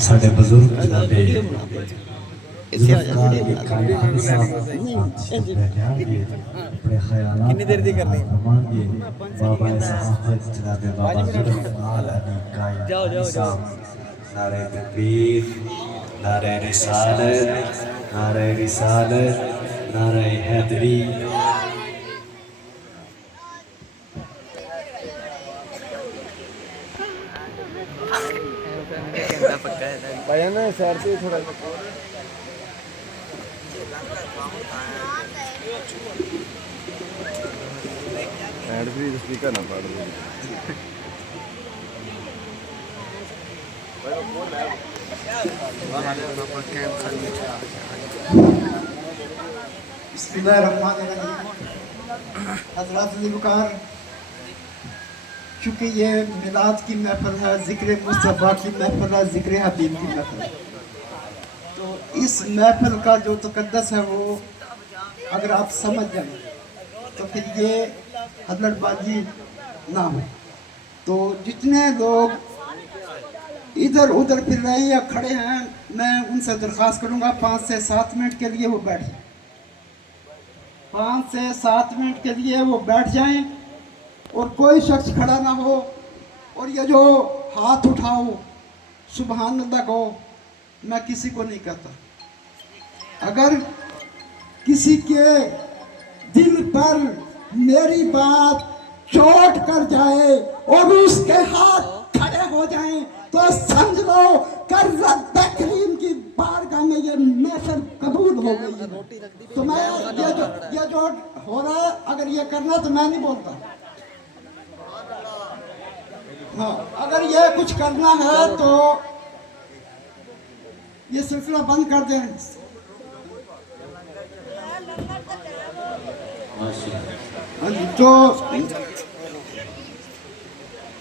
साढ़े बुजुर्ग जनाबे जुल्फ़कार के कान साहब बैठाएंगे अपने ख्यालात फरमाएंगे बाबा सहाबत जनाबे बाबा जुल्फ़कार अली कायन साहब नारे तकबीर नारे रिसालत नारे हैदरी भैया ना सैर से थोड़ा हैंड फ्री स्पीकर ना पड़ रही हज़रात चूँकि ये मिलाद की महफिल है, ज़िक्र मुस्तफ़ा की महफिल है, ज़िक्र हबीब की महफिल है, तो इस महफिल का जो तकद्दस है वो अगर आप समझ जाएं तो फिर ये हल्लड़बाजी ना हो। तो जितने लोग इधर उधर फिर रहे हैं या खड़े हैं, मैं उनसे दरख्वास्त करूँगा 5 से 7 मिनट के लिए वो बैठ जाएं, 5 से 7 मिनट के लिए वो बैठ जाएं और कोई शख्स खड़ा ना हो। और ये जो हाथ उठाओ सुभान अल्लाह कहो, मैं किसी को नहीं कहता। अगर किसी के दिल पर मेरी बात चोट कर जाए और उसके हाथ खड़े हो जाएं तो समझ लो कर रब करीम की बारगाह में ये महफिल कबूल हो गई है। तो मैं ये जो हो रहा है, अगर ये करना तो मैं नहीं बोलता। हाँ, अगर ये कुछ करना है तो ये सिलसिला बंद कर दें। तो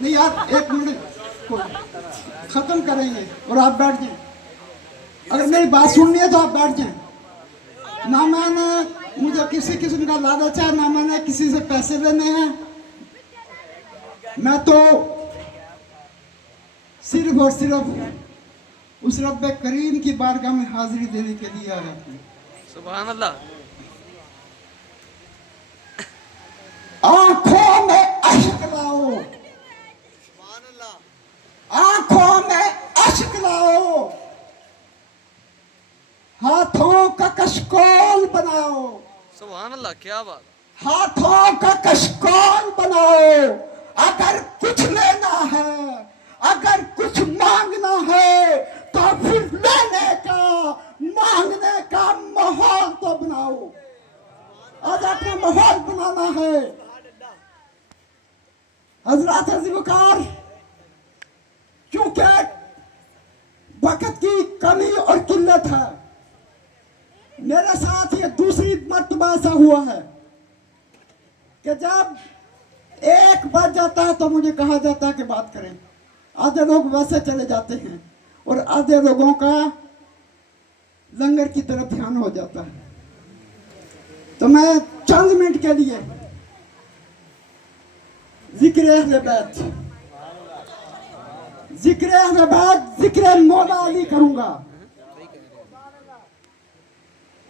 नहीं यार, 1 मिनट खत्म करेंगे और आप बैठ जाएं। अगर मेरी बात सुननी है तो आप बैठ जाएं। ना मैंने मुझे किसी किस्म का लालच है, ना मैंने किसी से पैसे लेने हैं। मैं तो सिर्फ और सिर्फ उस रब्बे करीम की बारगाह में हाजिरी देने के लिए आया हूँ। सुभान अल्लाह। आंखों में अश्क लाओ, आंखों में अश्क लाओ, हाथों का कशकोल बनाओ, सुभान अल्लाह, क्या बात। हाथों का कशकोल बनाओ। अगर कुछ लेना है, अगर कुछ मांगना है तो फिर लेने का मांगने का माहौल तो बनाओ। आज अपना माहौल बनाना है। हजरत अज़ीज़, चूंकि वक्त की कमी और किल्लत है, मेरे साथ ये दूसरी मर्तबा ऐसा हुआ है कि जब 1 बज जाता है तो मुझे कहा जाता है कि बात करें। आधे लोग वैसे चले जाते हैं और आधे लोगों का लंगर की तरफ ध्यान हो जाता है। तो मैं चंद मिनट के लिए जिक्र अहले बैत, जिक्र अहले बैत, जिक्र मौला अली करूंगा।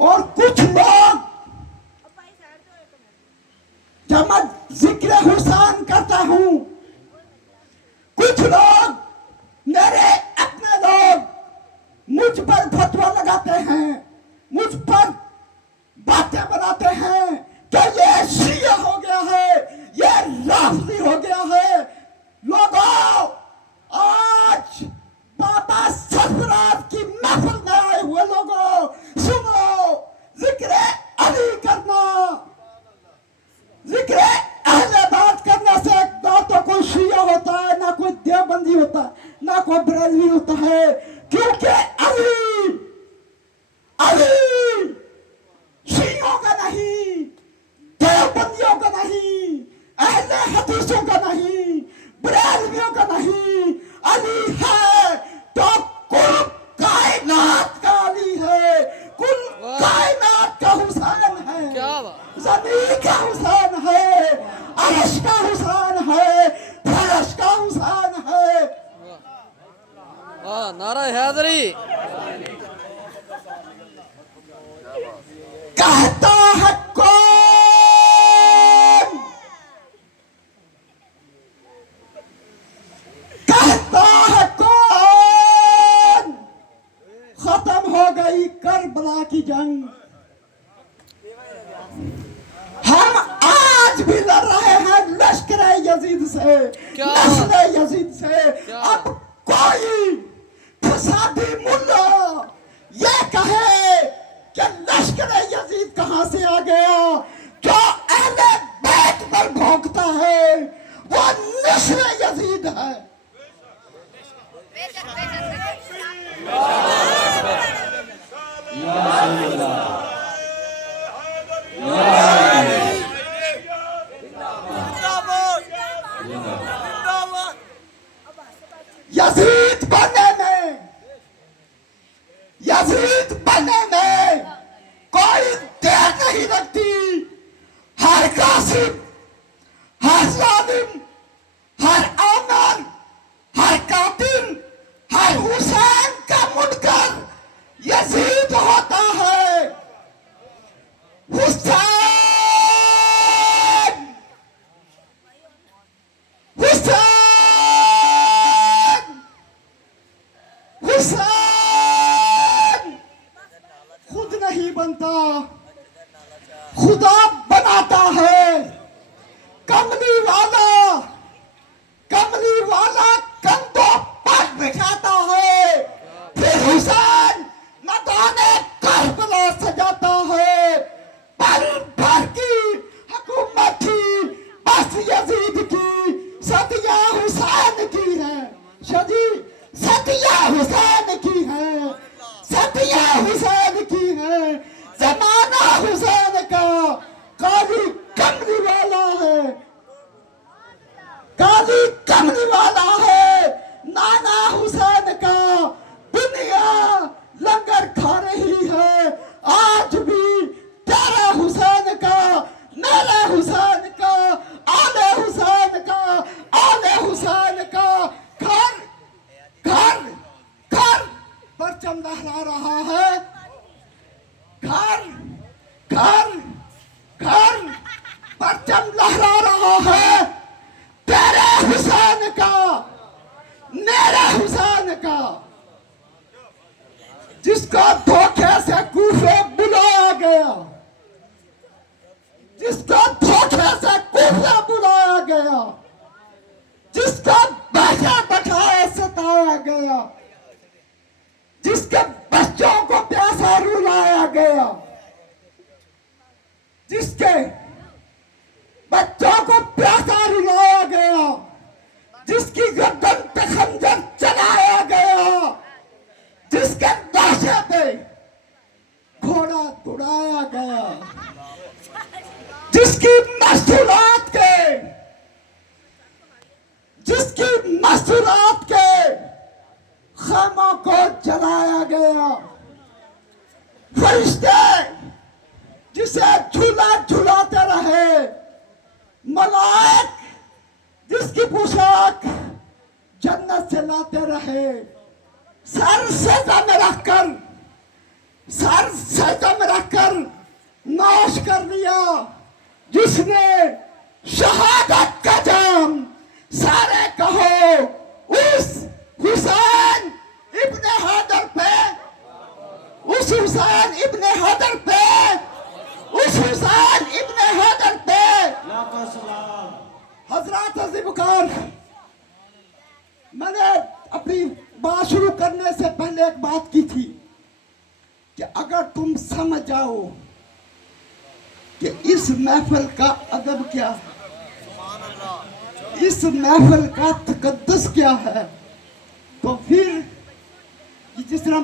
और कुछ लोग जब मैं जिक्र हुसैन करता हूं, कुछ लोग मेरे अपने लोग मुझ पर फतवा लगाते हैं, मुझ पर बातें बनाते हैं कि ये शिया हो गया है, ये राफी हो गया है। लोगों, आज बाबा सरफराज की महफिल में आए हुए लोगों, सुनो, जिक्र अली करना, जिक्र अहले बात करने से ना तो कोई शिया होता है, ना कोई देवबंदी होता है, ना कोई बरेलवी होता है। क्योंकि अली, अली शियों का नहीं, देवबंदियों का नहीं, अहले हदीसों का नहीं, बरेलवियों का नहीं। अली है तो कुल कायनात का अली है, कुल कायनात का हुसैन है, क्या बात। ज़मीन का हुसैन है, अर्श का हुसैन है, फर्श का हुसैन है। वाह, नारा हैदरी। कहता है कौन, कहता है कौन, खत्म हो गई करबला की जंग। हम आज भी लड़ रहे हैं लश्कर यजीद से, नस्ल यजीद से। अब कोई फसादी मुल्ला ये कहे कि लश्कर यजीद कहां से आ गया, जो अहले बैत पर भौंकता है वो नस्ल यजीद है। यजीद बनने में कोई देर नहीं लगती। हर कासिम, हर जालिम, हर आमर, हर कातिल, हर हुसैन का मुनकर यजीद होता है। हुसैन, हुसैन, हुसैन खुद नहीं बनता, खुदा बनाता है। कमली वाला, कमली वाला कंधों पर बिठाता है, फिर हुसैन मैदाने करबला सजाता है। पल भर की हुकूमत थी बस यजीद की, सदिया हुसैन की है। शजी सदिया हुसैन की है, सदिया हुसैन की है। जमाना हुसैन का काली कमली वाला है, काली कमली वाला है। नाना हुसैन का दुनिया लंगर खा रही है। आज भी तेरे हुसैन का, मेरे हुसैन का, आले हुसैन का, आले हुसैन का घर घर घर परचम लहरा रहा है। घर घर घर परचम लहरा रहा है। तेरे हुसैन का, मेरे हुसैन का, जिसका धोखे से कूफे बुलाया गया, जिसका धोखे से कूफे बुलाया गया, जिसका बैठा बैठाया सताया गया, जिसके बच्चों को प्यासा रुलाया गया, जिसके बच्चों को प्यासा रुलाया गया, जिसकी गर्दन पे खंजर चलाया गया, जिसके लाशे पे घोड़ा दौड़ाया गया, जिसकी मस्तूरात के, जिसकी मस्तूरात के खामा को जलाया गया। फरिश्ते जिसे झूला झूलाते रहे, मलाइक जिसकी पोशाक जन्नत से लाते रहे, सर सजदा में रखकर, सर सजदा में रखकर नाश कर दिया। जिसने शहादत का जाम, सारे कहो उस हुसैन इब्ने हैदर पे, उस हुसैन इब्ने हैदर पे, उस हुसैन इब्ने हैदर पे। हजरत अज़ीज़, मैंने अपनी बात शुरू करने से पहले एक बात की थी कि अगर तुम समझ जाओ कि इस महफिल का अदब क्या है, इस महफिल का तकद्दुस क्या है, तो फिर जिस तरह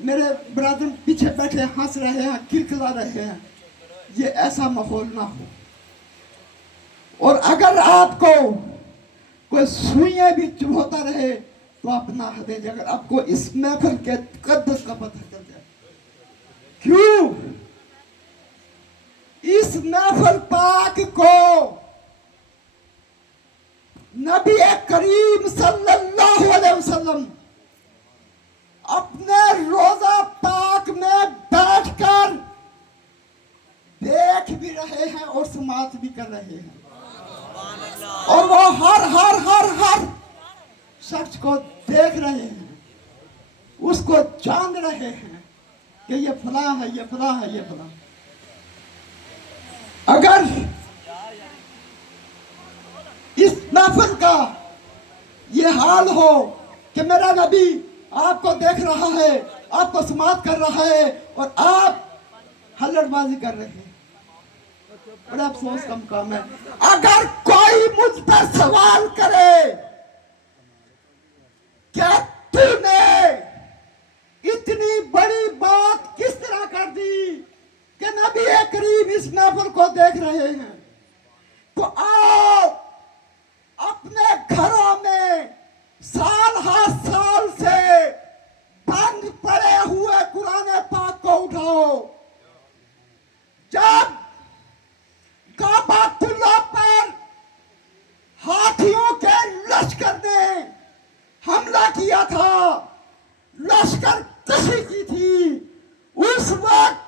मेरे ब्रदर पीछे बैठे हंस रहे हैं, किलकिला रहे हैं, ये ऐसा माहौल ना हो। और अगर आपको कोई सुइयां भी चुभोता रहे तो आप ना हदें, अगर आपको इस महफिल के तकद्दुस का पता चल जाए। क्यों? इस महफिल पाक को नबी करीम सल्लल्लाहु अलैहि वसल्लम भी रहे हैं और समाप्त भी कर रहे हैं। और वो हर शख्स को देख रहे हैं, उसको जान रहे हैं कि ये फला है, ये फला है, ये फला। अगर इस महफिल का ये हाल हो कि मेरा नबी आपको देख रहा है, आपको समाप्त कर रहा है और आप हल्लड़बाजी कर रहे हैं, बड़ा अफसोस का मुकाम है। अगर कोई मुझ पर सवाल करे क्या तूने इतनी बड़ी बात किस तरह कर दी कि नबी करीम इस महफिल को देख रहे हैं, तो आओ अपने घरों में साल हर साल से बंद पड़े हुए कुरान पाक को उठाओ। जब काबातुल्लाह पर हाथियों के लश्कर ने हमला किया था, लश्कर कशी की थी, उस वक्त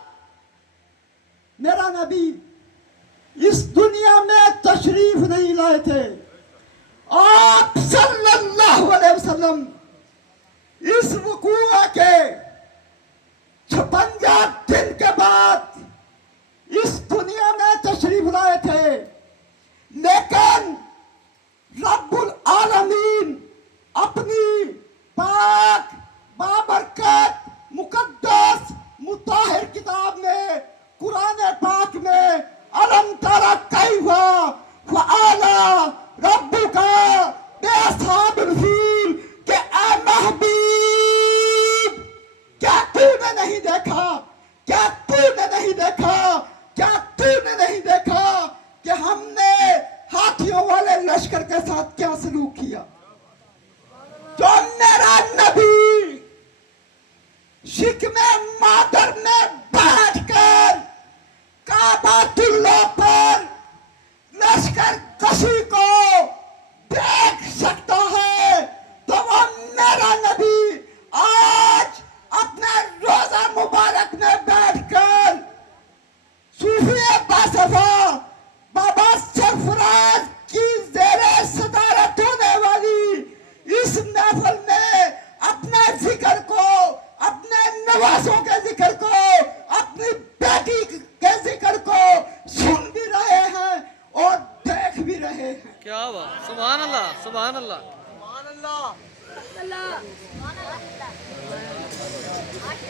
मेरा नबी इस दुनिया में तशरीफ नहीं लाए थे। आप सल्लल्लाहु अलैहि वसल्लम इस वक़ूआ के 56 दिन के बाद इस दुनिया में तशरीफ लाए थे, लेकिन रब्बुल आलमीन अपनी पाक बाबरकत मुकद्दस मुताहिर किताब में, कुरान पाक में अलम तरा कैफा फअला रब्बुका बिअस्हाबिल फील के ए महबूब, क्या तूने नहीं देखा, क्या तूने नहीं देखा, क्या तूने नहीं देखा कि हमने हाथियों वाले लश्कर के साथ क्या सलूक किया। जो मेरा नबी शिकमे मादर में बैठकर काबातुल्लाह पर लश्कर कशी को देख सकता है, तो वो मेरा नबी आज अपने रोजा मुबारक में बैठकर सूफी बासफा बाबा सरफराज की ज़ेरे सदारत होने वाली इस महफिल में अपने जिक्र को, अपने नवाजों के जिक्र को, अपनी बेटी के जिक्र को सुन भी रहे हैं और देख भी रहे हैं। क्या बात, सुभान अल्लाह, सुभान अल्लाह।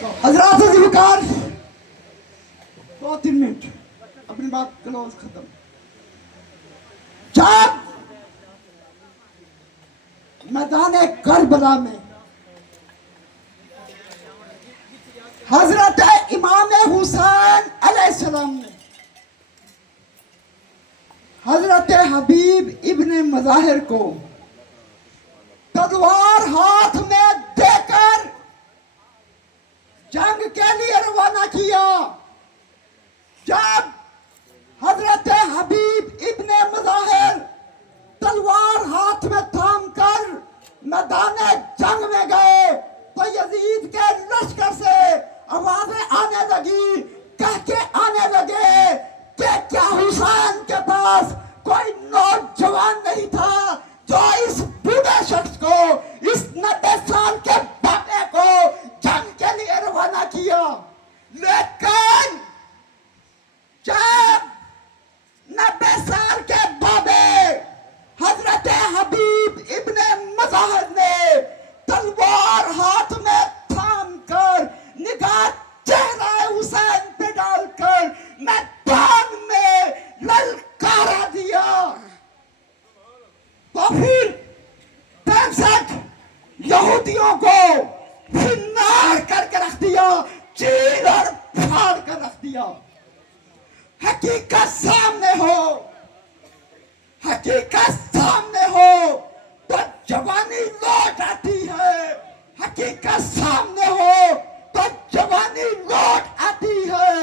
तो हजरात ज़िक्र 2-3 मिनट अपनी बात क्लोज खत्म। जब मैदान करबला में हजरत इमाम हुसैन अलैहिस्सलाम ने हजरत हबीब इब्ने मज़ाहिर को तलवार हाथ में देकर जंग के लिए रवाना किया, जब हजरत हबीब इब्ने मज़ाहिर तलवार हाथ में थाम कर मैदान जंग में गए, तो यजीद के लश्कर से आवाजें आने लगी, कह के आने लगे कि क्या हुसैन के पास कोई नौजवान नहीं था जो इस बूढ़े शख्स को, इस 90 साल के बाबे को जंग के लिए रवाना किया। लेकिन जब 90 साल के बाबे हजरत हबीब इब्ने मज़ाहिर ने तलवार हाथ में थाम कर निगाह चेहरा हुसैन पे डालकर मैदान में ललकारा दिया, तो फिर 65 यहूदियों को फिन्नार करके रख दिया, चीर और फाड़ कर रख दिया। हकीकत सामने हो, हकीकत सामने हो तो जवानी लौट आती है, हकीकत सामने हो तो जवानी लौट आती है।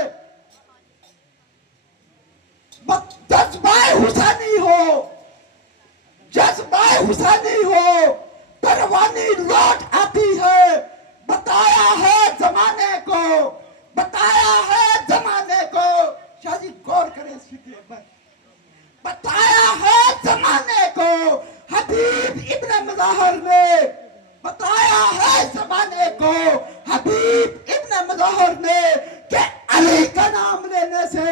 जज्बाए हुसैनी हो, जज्बाए हुसैनी हो तो जवानी लौट आती है। बताया है जमाने को, बताया है जमाने को। शाह जी गौर करें। बताया है जमाने को हबीब इब्न मज़ाहिर ने, बताया है जमाने को हबीब इब्न मज़ाहिर ने कि अली का नाम लेने से,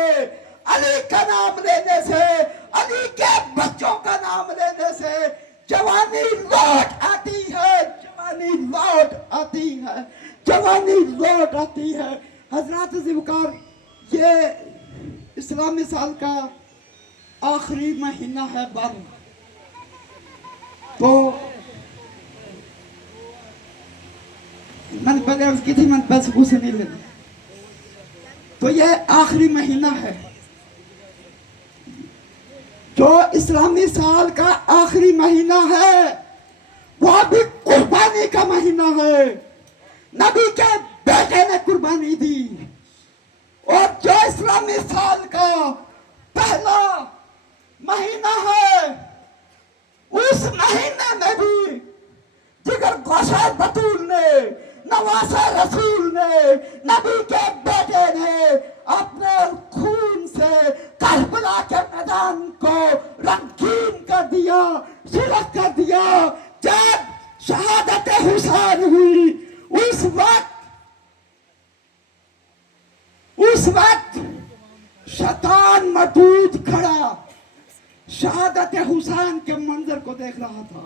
अली का नाम लेने से, अली के बच्चों का नाम लेने से जवानी लौट आती है, जवानी लौट आती है, जवानी लौट आती है। हजरत ज़िवकार, ये इस्लामी साल का आखिरी महीना है 12, तो मैंने पहले अर्ज की थी मैंने पैसे पूसे नहीं लेने, तो ये आखिरी महीना है जो इस्लामी साल का आखिरी महीना है, वह भी कुर्बानी का महीना है। नबी के बेटे ने कुर्बानी दी, और जो इस्लामी साल का पहला महीना है, उस महीने में भी जिगर गोशा बतूल ने, नवासा रसूल ने, नबी के बेटे ने अपने खून से करबला के मैदान को रंगीन कर दिया, सुलग कर दिया। जब शहादत हुसैन हुई, उस वक्त शैतान मौजूद खड़ा शहादत हुसैन के मंजर को देख रहा था।